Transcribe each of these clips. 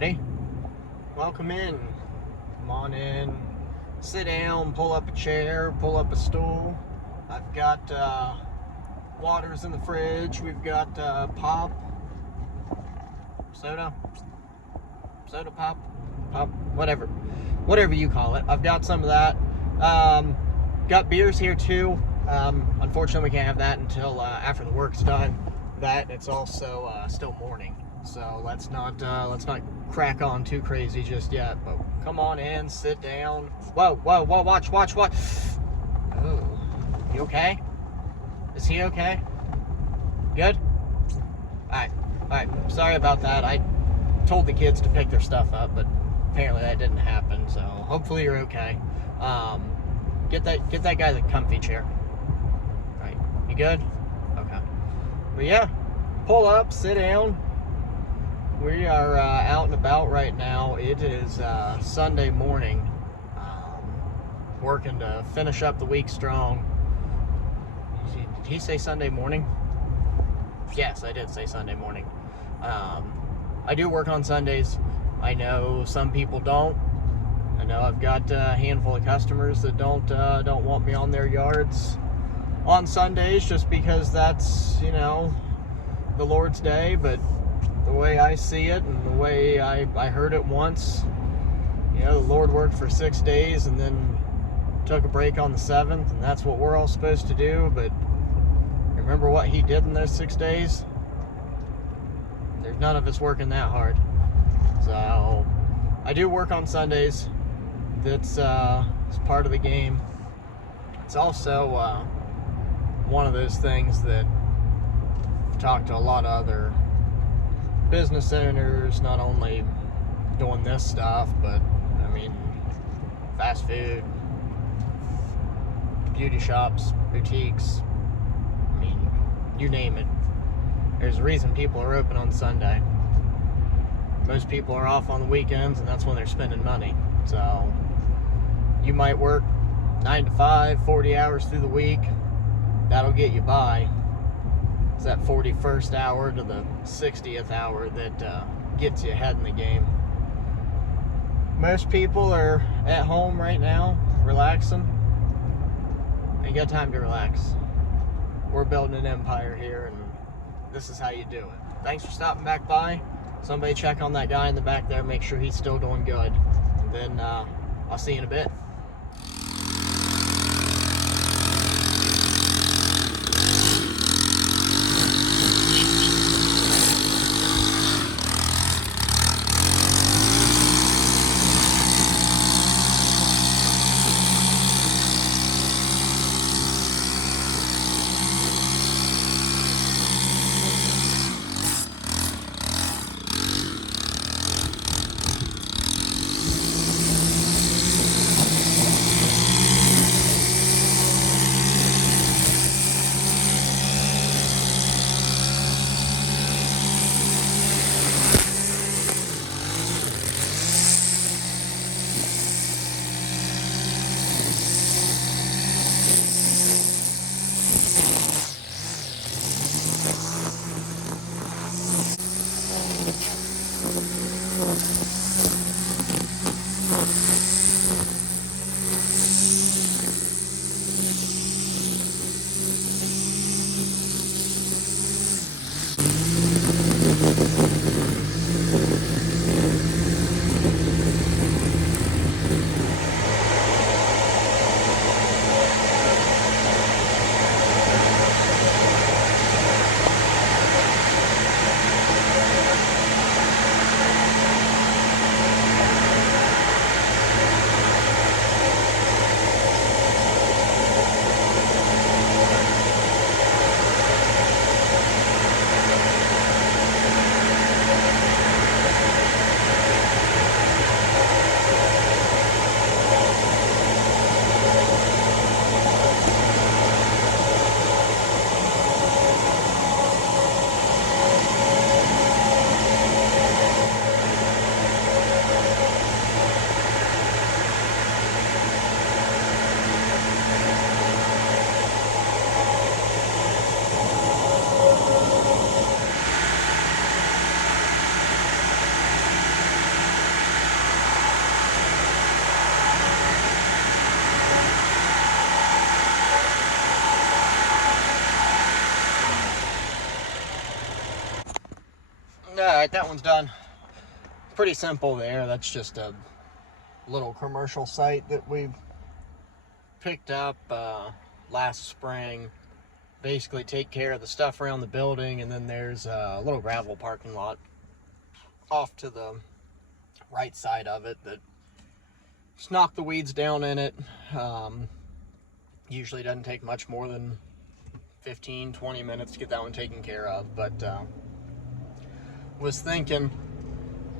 everybody. Welcome in. Come on in. Sit down, pull up a chair, pull up a stool. I've got waters in the fridge. We've got pop, soda, pop, whatever you call it. I've got some of that. Got beers here too. Unfortunately, we can't have that until after the work's done. That it's also still morning, so let's not crack on too crazy just yet. But come on in, sit down. Whoa, watch. Oh, you okay? Is he okay? Good? Alright. Sorry about that. I told the kids to pick their stuff up, but apparently that didn't happen, so hopefully you're okay. Get that guy the comfy chair. Alright, you good? Okay. But yeah, pull up, sit down. We are out and about right now. It is Sunday morning. Working to finish up the week strong. Did he say Sunday morning? Yes, I did say Sunday morning. I do work on Sundays. I know some people don't. I know I've got a handful of customers that don't want me on their yards on Sundays just because that's, the Lord's day. But the way I see it and the way I heard it once, the Lord worked for 6 days and then took a break on the 7th, and that's what we're all supposed to do. But remember what he did in those 6 days? There's none of us working that hard. So I do work on Sundays. That's it's part of the game. It's also one of those things that I've talked to a lot of other business owners, not only doing this stuff, but fast food, beauty shops, boutiques, you name it. There's a reason people are open on Sunday. Most people are off on the weekends, and that's when they're spending money. So you might work 9 to 5, 40 hours through the week. That'll get you by. It's that 41st hour to the 60th hour that gets you ahead in the game. Most people are at home right now, relaxing. Ain't got time to relax. We're building an empire here, and this is how you do it. Thanks for stopping back by. Somebody check on that guy in the back there, make sure he's still doing good. And then I'll see you in a bit. right, that one's done. Pretty simple there. That's just a little commercial site that we've picked up last spring. Basically take care of the stuff around the building, and then there's a little gravel parking lot off to the right side of it that just knock the weeds down in it. Usually doesn't take much more than 15-20 minutes to get that one taken care of, but was thinking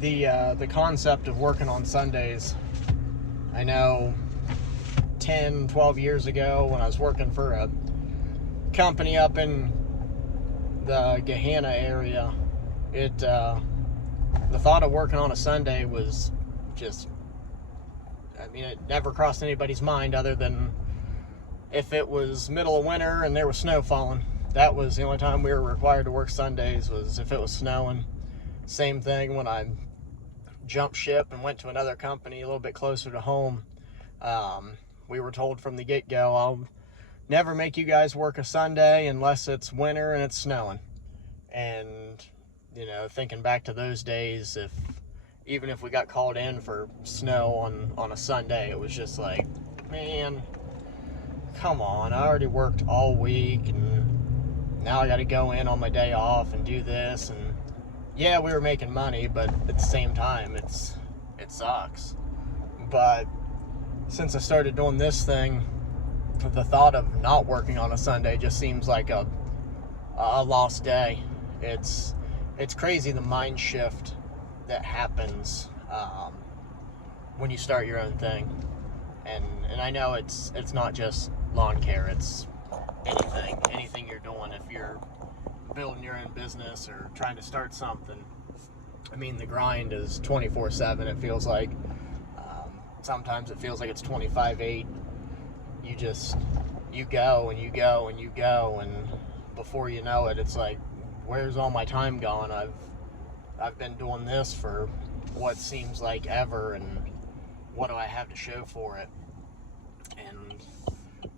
the concept of working on Sundays. I know 10-12 years ago when I was working for a company up in the Gahanna area, the thought of working on a Sunday was just, I mean, it never crossed anybody's mind other than if it was middle of winter and there was snow falling. That was the only time we were required to work Sundays, was if it was snowing. Same thing when I jumped ship and went to another company a little bit closer to home. We were told from the get-go, I'll never make you guys work a Sunday unless it's winter and it's snowing. And, you know, thinking back to those days, even if we got called in for snow on a Sunday, it was just like, man, come on, I already worked all week and now I got to go in on my day off and do this. And yeah, we were making money, but at the same time, it sucks. But since I started doing this thing, the thought of not working on a Sunday just seems like a lost day. It's crazy, the mind shift that happens when you start your own thing. And I know it's not just lawn care, it's anything you're doing. If you're building your own business or trying to start something, I mean, the grind is 24/7. It feels like sometimes it feels like it's 25/8. You go and you go and you go, and before you know it, it's like, where's all my time gone? I've been doing this for what seems like ever, and what do I have to show for it? And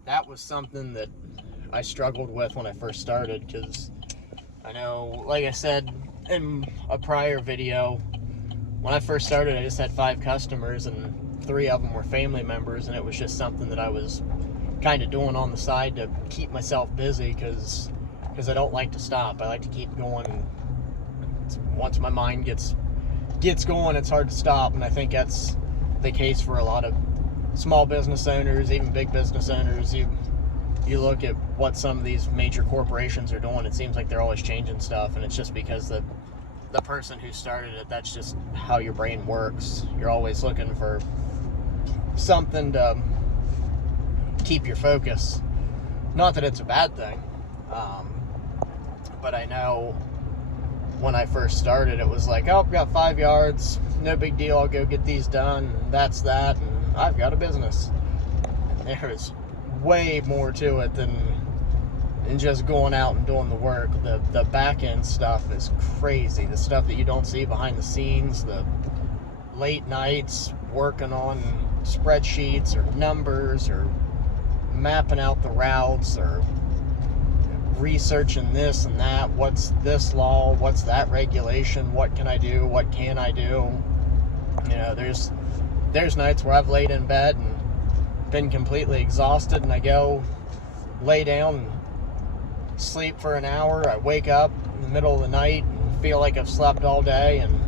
that was something that I struggled with when I first started, because I know, like I said in a prior video, when I first started, I just had 5 customers, and 3 of them were family members, and it was just something that I was kind of doing on the side to keep myself busy, because I don't like to stop. I like to keep going. Once my mind gets going, it's hard to stop, and I think that's the case for a lot of small business owners, even big business owners. You look at what some of these major corporations are doing, it seems like they're always changing stuff, and it's just because the person who started it, that's just how your brain works. You're always looking for something to keep your focus. Not that it's a bad thing, but I know when I first started, it was like, oh, I've got 5 yards, no big deal, I'll go get these done, and that's that, and I've got a business. And there is way more to it than just going out and doing the work. The back end stuff is crazy. The stuff that you don't see behind the scenes, the late nights working on spreadsheets or numbers or mapping out the routes or researching this and that. What's this law? What's that regulation? What can I do? What can I do? You know, there's nights where I've laid in bed and been completely exhausted, and I go lay down and sleep for an hour. I wake up in the middle of the night and feel like I've slept all day, and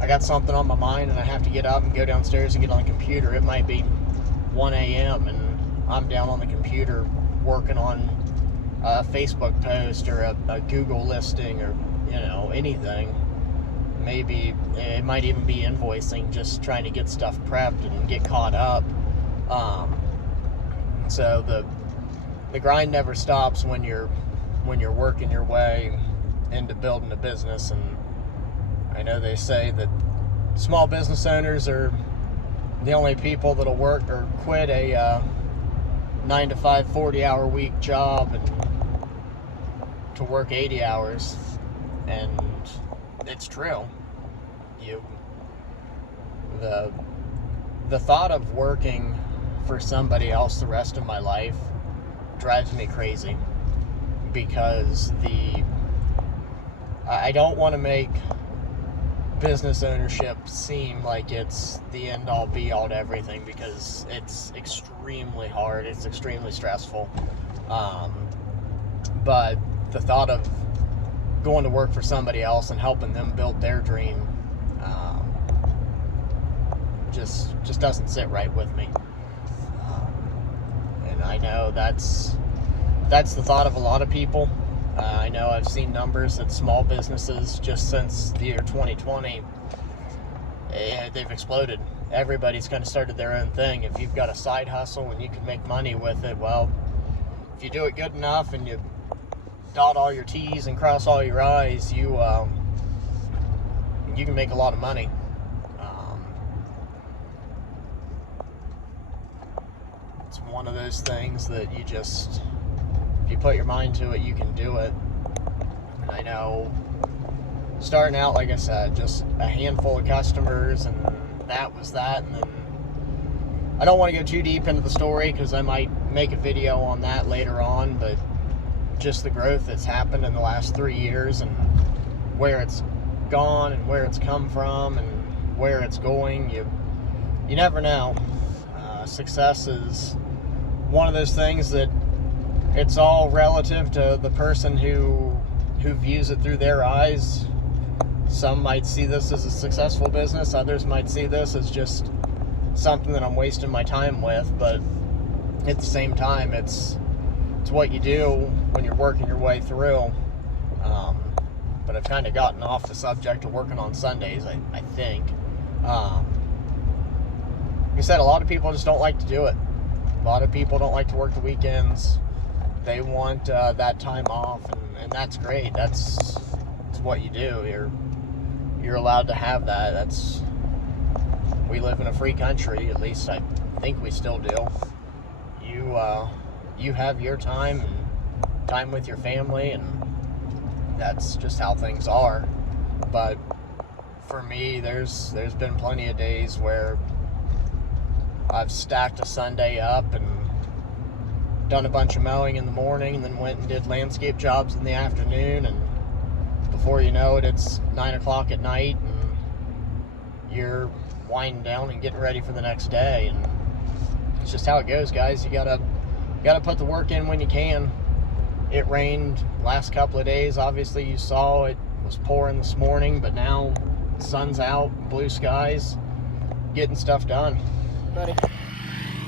I got something on my mind and I have to get up and go downstairs and get on the computer. It might be 1 a.m. and I'm down on the computer working on a Facebook post or a Google listing, or, you know, anything. Maybe it might even be invoicing, just trying to get stuff prepped and get caught up. So the grind never stops when you're working your way into building a business. And I know they say that small business owners are the only people that'll work or quit a 9-to-5 40-hour week job and to work 80 hours, and it's true. The thought of working for somebody else the rest of my life drives me crazy, because I don't want to make business ownership seem like it's the end-all be-all to everything, because it's extremely hard, it's extremely stressful. But the thought of going to work for somebody else and helping them build their dream just doesn't sit right with me. And I know that's the thought of a lot of people. I know I've seen numbers that small businesses, just since the year 2020, they've exploded. Everybody's kind of started their own thing. If you've got a side hustle and you can make money with it, well, if you do it good enough and you dot all your T's and cross all your I's, you can make a lot of money. It's one of those things that you just, if you put your mind to it, you can do it. And I know, starting out, like I said, just a handful of customers, and that was that. And then I don't want to go too deep into the story, because I might make a video on that later on, but just the growth that's happened in the last 3 years, and where it's gone and where it's come from and where it's going, you never know. Success is one of those things that it's all relative to the person who views it through their eyes. Some might see this as a successful business, others might see this as just something that I'm wasting my time with, but at the same time, it's what you do when you're working your way through. But I've kind of gotten off the subject of working on Sundays, I think. Like I said, a lot of people just don't like to do it. A lot of people don't like to work the weekends. They want that time off, and that's great. That's what you do. You're allowed to have that. We live in a free country, at least I think we still do. You have your time and time with your family, and that's just how things are. But for me, there's been plenty of days where I've stacked a Sunday up and done a bunch of mowing in the morning, and then went and did landscape jobs in the afternoon, and before you know it, it's 9 o'clock at night, and you're winding down and getting ready for the next day. And it's just how it goes, guys. You gotta put the work in when you can. It rained last couple of days. Obviously, you saw it was pouring this morning, but now the sun's out, blue skies, getting stuff done. Buddy,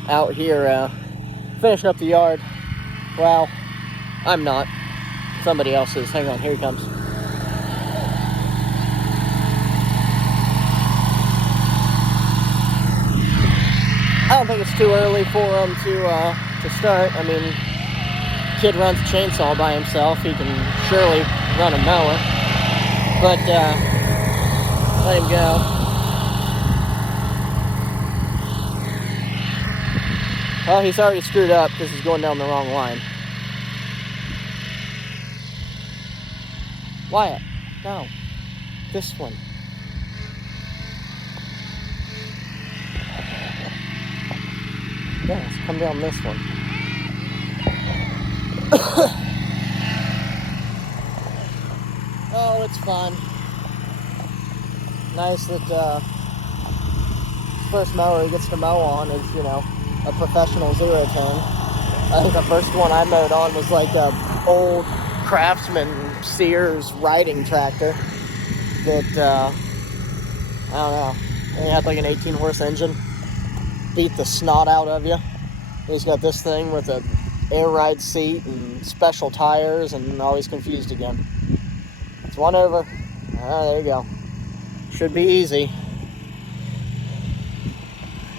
out here finishing up the yard. Well, I'm not. Somebody else is. Hang on, here he comes. I don't think it's too early for him to start. I mean, kid runs a chainsaw by himself. He can surely run a mower. But let him go. Well, he's already screwed up because he's going down the wrong line. Wyatt, no. This one. Yes, come down this one. Oh, it's fun. Nice that first mower he gets to mow on is, a professional zero-turn. I think the first one I mowed on was like a old Craftsman Sears riding tractor that, I don't know, it had like an 18-horse engine. Beat the snot out of you. He's got this thing with a air ride seat and special tires, and always confused again. It's one over. There you go. Should be easy.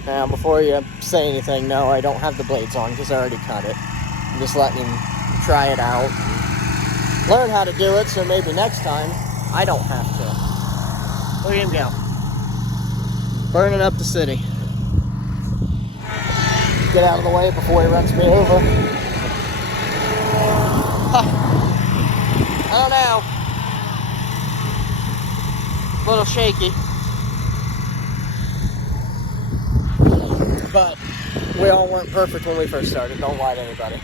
Now, before you say anything, no, I don't have the blades on because I already cut it. I'm just letting him try it out and learn how to do it, so maybe next time I don't have to. Look at him go. Burning up the city. Get out of the way before he runs me over. I don't know. A little shaky. But we all weren't perfect when we first started. Don't lie to anybody.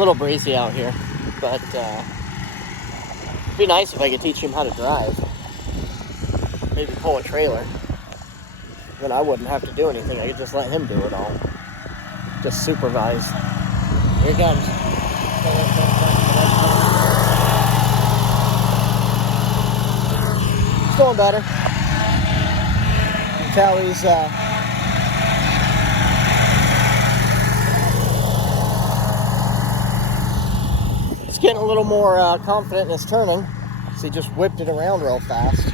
little breezy out here, but it'd be nice if I could teach him how to drive. Maybe pull a trailer. Then I wouldn't have to do anything. I could just let him do it all. Just supervise. Here he comes. It's going better. You can tell he's getting a little more confident in his turning. So he just whipped it around real fast.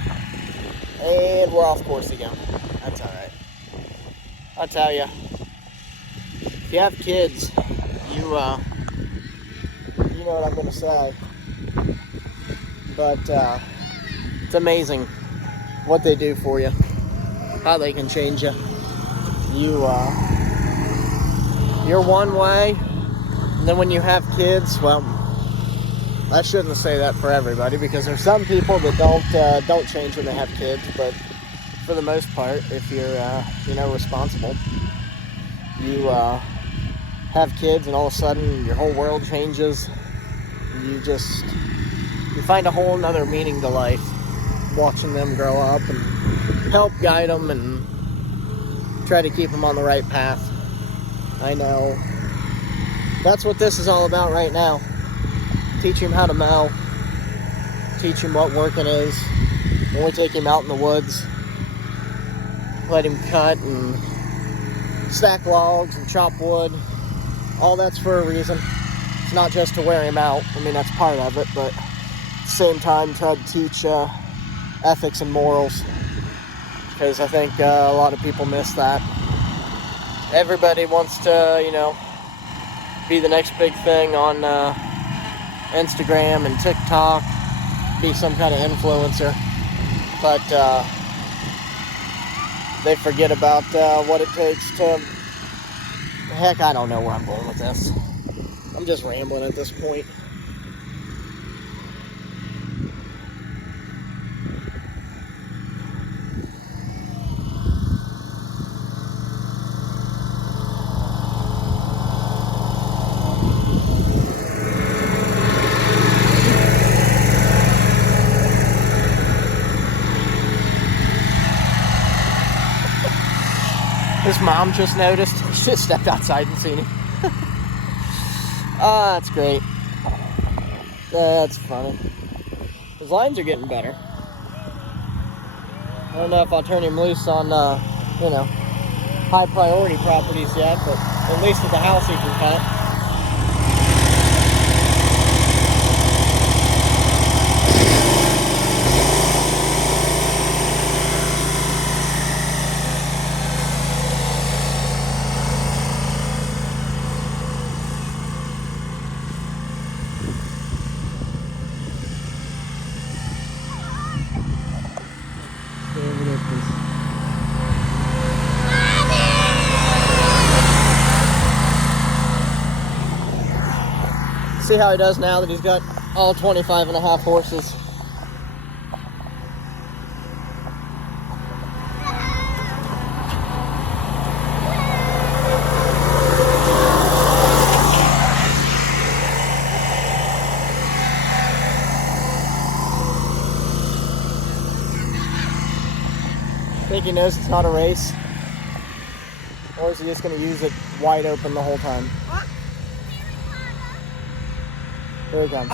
And we're off course again. That's alright. I'll tell you, if you have kids, you know what I'm going to say. But it's amazing what they do for you. How they can change you. You're one way, and then when you have kids, well, I shouldn't say that for everybody, because there's some people that don't change when they have kids, but for the most part, if you're responsible, you have kids, and all of a sudden your whole world changes. You find a whole nother meaning to life, watching them grow up and help guide them and try to keep them on the right path. I know that's what this is all about right now. Teach him how to mow, teach him what working is. When we take him out in the woods, let him cut and stack logs and chop wood. All that's for a reason. It's not just to wear him out. I mean, that's part of it, but at the same time, try to teach ethics and morals, because I think a lot of people miss that. Everybody wants to, be the next big thing on Instagram and TikTok, be some kind of influencer, but they forget about what it takes to, heck, I don't know where I'm going with this. I'm just rambling at this point. His mom just noticed. She just stepped outside and seen him. That's great. That's funny. His lines are getting better. I don't know if I'll turn him loose on, high priority properties yet, but at least at the house he can cut. See how he does now that he's got all 25 and a half horses. I think he knows it's not a race. Or is he just going to use it wide open the whole time? Here he comes.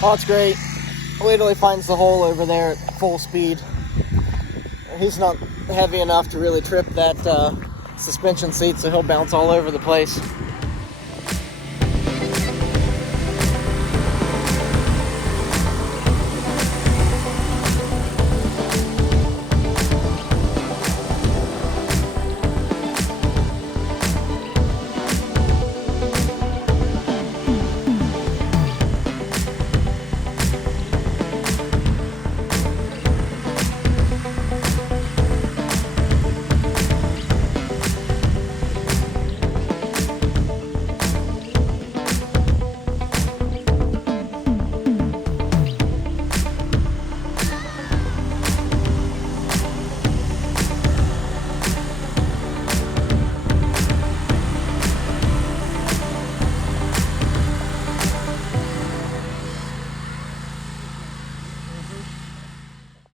Oh, it's great. Wait till he finds the hole over there at full speed. He's not heavy enough to really trip that suspension seat, so he'll bounce all over the place.